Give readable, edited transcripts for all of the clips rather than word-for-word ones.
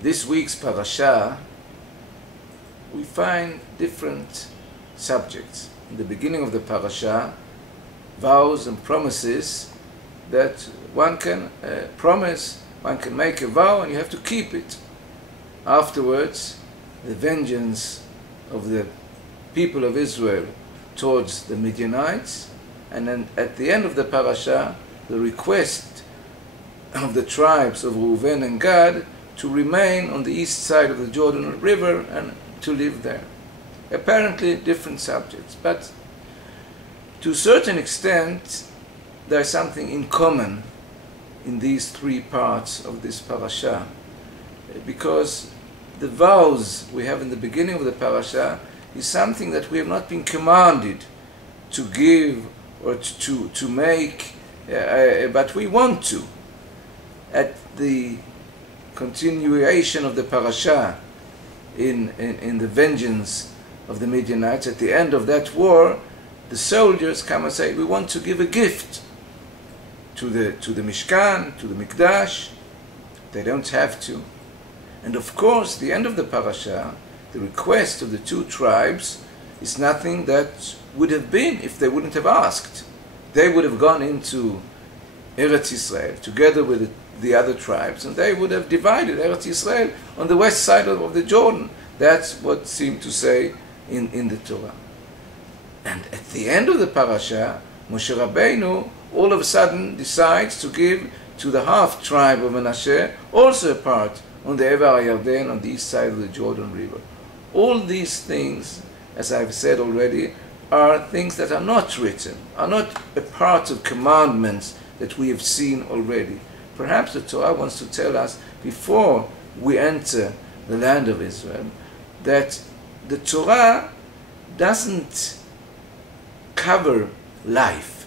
this week's parasha, we find different subjects. In the beginning of the parasha, vows and promises that one can promise, one can make a vow and you have to keep it. Afterwards, the vengeance of the people of Israel towards the Midianites, and then at the end of the parasha, the request of the tribes of Reuven and Gad to remain on the east side of the Jordan River and to live there. Apparently different subjects, but to a certain extent there is something in common in these three parts of this parasha, because the vows we have in the beginning of the parasha is something that we have not been commanded to give or to make, but we want to. At the continuation of the parasha, in the vengeance of the Midianites, at the end of that war, the soldiers come and say, we want to give a gift to the Mishkan, to the Mikdash. They don't have to. And of course, the end of the parasha, the request of the two tribes is nothing that would have been if they wouldn't have asked. They would have gone into Eretz Israel together with the other tribes, and they would have divided Eretz Israel on the west side of the Jordan. That's what seemed to say in the Torah. And at the end of the parasha, Moshe Rabbeinu all of a sudden decides to give to the half tribe of Menashe also a part on the Ever HaYarden, on the east side of the Jordan River. All these things, as I've said already, are things that are not written, are not a part of commandments that we have seen already. Perhaps the Torah wants to tell us, before we enter the land of Israel, that the Torah doesn't cover life.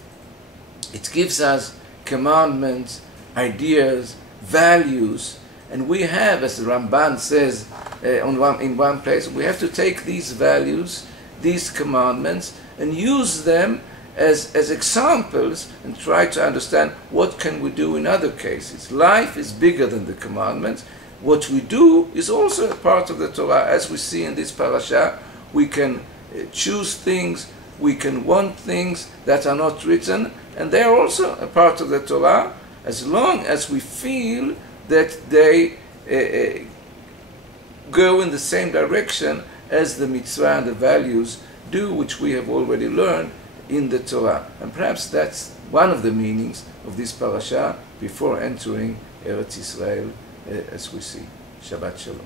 It gives us commandments, ideas, values, and we have, as the Ramban says in one place, we have to take these values, these commandments, and use them as examples and try to understand what can we do in other cases. Life is bigger than the commandments. What we do is also a part of the Torah. As we see in this parasha, we can choose things, we can want things that are not written, and they are also a part of the Torah, as long as we feel that they go in the same direction as the mitzvah and the values do, which we have already learned in the Torah. And perhaps that's one of the meanings of this parasha before entering Eretz Israel, as we see. Shabbat Shalom.